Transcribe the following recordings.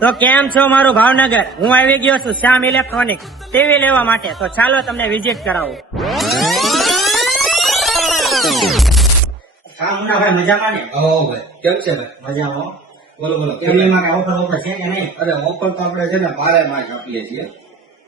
તો કેમ છો મારું ભાવનગર? હું આવી ગયો છું શ્યામ ઇલેક્ટ્રોનિક ટીવી લેવા માટે. તો ચાલો તમને વિઝિટ કરાવું. હા મુન્નાભાઈ, મજામાં ને? હો ભાઈ, કેમ છે ભાઈ? મજામાં. બોલો બોલો. ટીવીમાં કઈ ઓફર છે કે નહીં? અરે ઓફર તો આપણે છે ને 12 માસ આપીએ છીએ,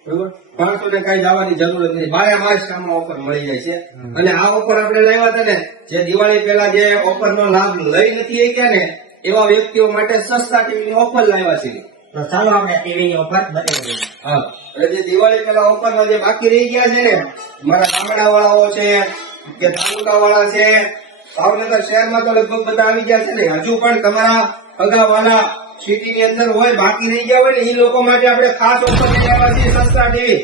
બરોબર? 500 ને કઈ જવાની જરૂર નથી. 12 માસ આમાં ઓફર મળી જાય છે. અને આ ઓફર આપણે લાવ્યા હતા ને, જે દિવાળી પહેલા જે ઓફર નો લાભ લઈ નથી શક્યા ને, એવા વ્યક્તિઓ માટે સસ્તા ટીવી ની ઓફર લાવ્યા છે. તો ચાલો આપણે ટીવી ની ઓફર બતાવી દઈએ. હા, એટલે જે દિવાળી પહેલા ઓફર માં જે બાકી રહી ગયા છે ને, મારા ગામડા વાળાઓ છે કે તાલુકા વાળા છે, ભાવનગર શહેરમાં તો લગભગ બધા આવી ગયા છે ને. હજુ પણ તમારા અગાવાલા સિટી ની અંદર હોય, બાકી રહી ગયા હોય ને, એ લોકો માટે આપણે ખાસ ઓફર લઈ આવ્યા છીએ. સસ્તા ટીવી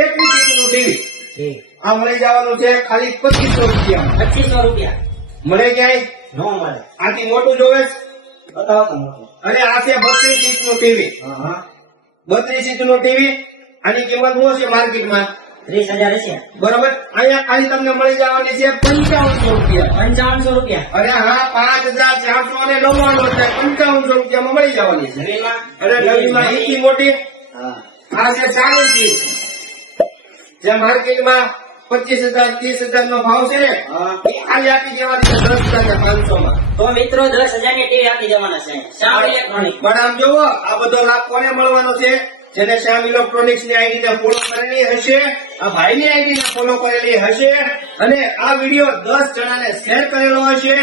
એક નું ટીવી આ મળી જવાનું છે ખાલી 2500 રૂપિયા. 2500 રૂપિયા મળે ક્યાંય નો મળે. આથી મોટું જોવે છે? બતાવો તો મોટું. અને આ છે 32 ઇંચ નું ટીવી. 32 ઇંચ નું ટીવી. આની કિંમત શું છે માર્કેટમાં? 30,000 હશે. બરોબર. અહીંયા ખાલી તમને મળી જવાની છે 5500 રૂપિયા. 5500 રૂપિયા. અરે હા, 5499 એટલે 5500 રૂપિયામાં મળી જવાની છે. નવીમાં? અરે નવીમાં એથી મોટી હા. આ છે 40 ઇંચ. જે માર્કેટમાં 25,000 30,000 નો ભાવ છે ને, એ ખાલી આપી દેવાની છે 10,500 માં. તો મિત્રો 10,000 ની ટીવી આપી જવાના છે શ્યામ ઇલેક્ટ્રોનિક. પણ આમ જોવો, આ બધો લાભ કોને મળવાનો છે? જેને શ્યામ ઇલેક્ટ્રોનિક્સ ની આઈડી ને ફોલો કરેલી હશે, આ ભાઈ ની આઈડી ને ફોલો કરેલી હશે, અને આ વિડીયો 10 જણાને શેર કરેલો હશે,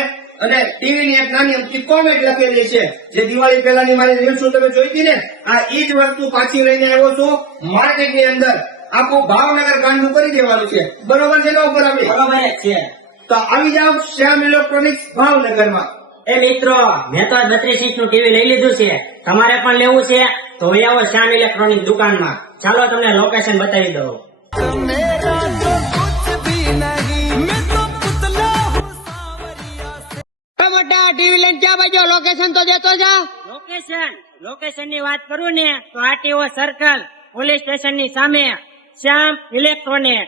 અને ટીવી ની એક નાની અમથી કોમેન્ટ લખેલી છે. જે દિવાળી પહેલાની મારી રીલ્સ તમે જોઈ હતી ને, આ ઈ જ વસ્તુ પાછી લઈને આવ્યો છું. માર્કેટ ની અંદર આખું ભાવનગર ગાંડું કરી દેવાનું છે. બરોબર છે ને? ઉપર આપી બરોબર જ છે. તો આવી જાવ શ્યામ ઇલેક્ટ્રોનિક્સ ભાવનગરમાં. એ મિત્રો, મેં તો 32 ઇંચ નું ટીવી લઈ લીધું છે. તમારે પણ લેવું છે તો આવો શ્યામ ઇલેક્ટ્રોનિક દુકાનમાં. ચાલો તમને લોકેશન બતાવી દઉં. મોટા ટીવી લઈને ક્યાં બાજુ લોકેશન તો દેતો જા. લોકેશન ની વાત કરું ને તો આરટીઓ સર્કલ પોલીસ સ્ટેશન ની સામે શ્યામ ઇલેક્ટ્રોનિક.